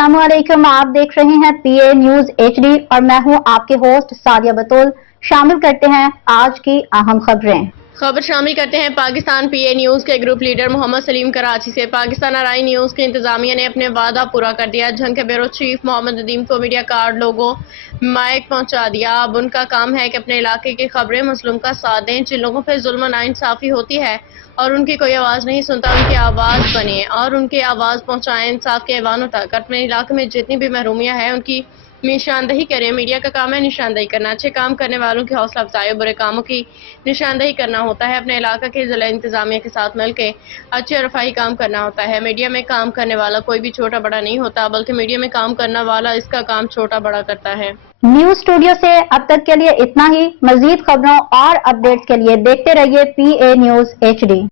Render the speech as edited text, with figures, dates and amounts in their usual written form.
अस्सलाम वालेकुम। आप देख रहे हैं पीए न्यूज HD और मैं हूं आपके होस्ट सादिया बतूल। शामिल करते हैं आज की अहम खबरें। खबर शामिल करते हैं पाकिस्तान पीए न्यूज के ग्रुप लीडर मोहम्मद सलीम कराची से। पाकिस्तान आरआई न्यूज की इंतजामिया ने अपने वादा पूरा कर दिया। जंग के ब्यूरो चीफ मोहम्मद नदीम को मीडिया कार्ड लोगों माइक पहुंचा दिया। अब उनका काम है कि अपने इलाके की खबरें मजलूम का साथ दें। जिन लोगों पर जुल्म और नाइंसाफी होती है और उनकी कोई आवाज़ नहीं सुनता, उनकी आवाज़ बने और उनकी आवाज़ पहुंचाएं इंसाफ के ऐवानों तक। अपने इलाके में जितनी भी महरूमियाँ हैं उनकी निशानदही करें। मीडिया का काम है निशानदही करना। अच्छे काम करने वालों की हौसला अफजाई, बुरे कामों की निशानदही करना होता है। अपने इलाका के जिला इंतजामिया के साथ मिलकर अच्छे रफाही काम करना होता है। मीडिया में काम करने वाला कोई भी छोटा बड़ा नहीं होता, बल्कि मीडिया में काम करने वाला इसका काम छोटा बड़ा करता है। न्यूज स्टूडियो से अब तक के लिए इतना ही। मजीद खबरों और अपडेट्स के लिए देखते रहिए पीए न्यूज HD।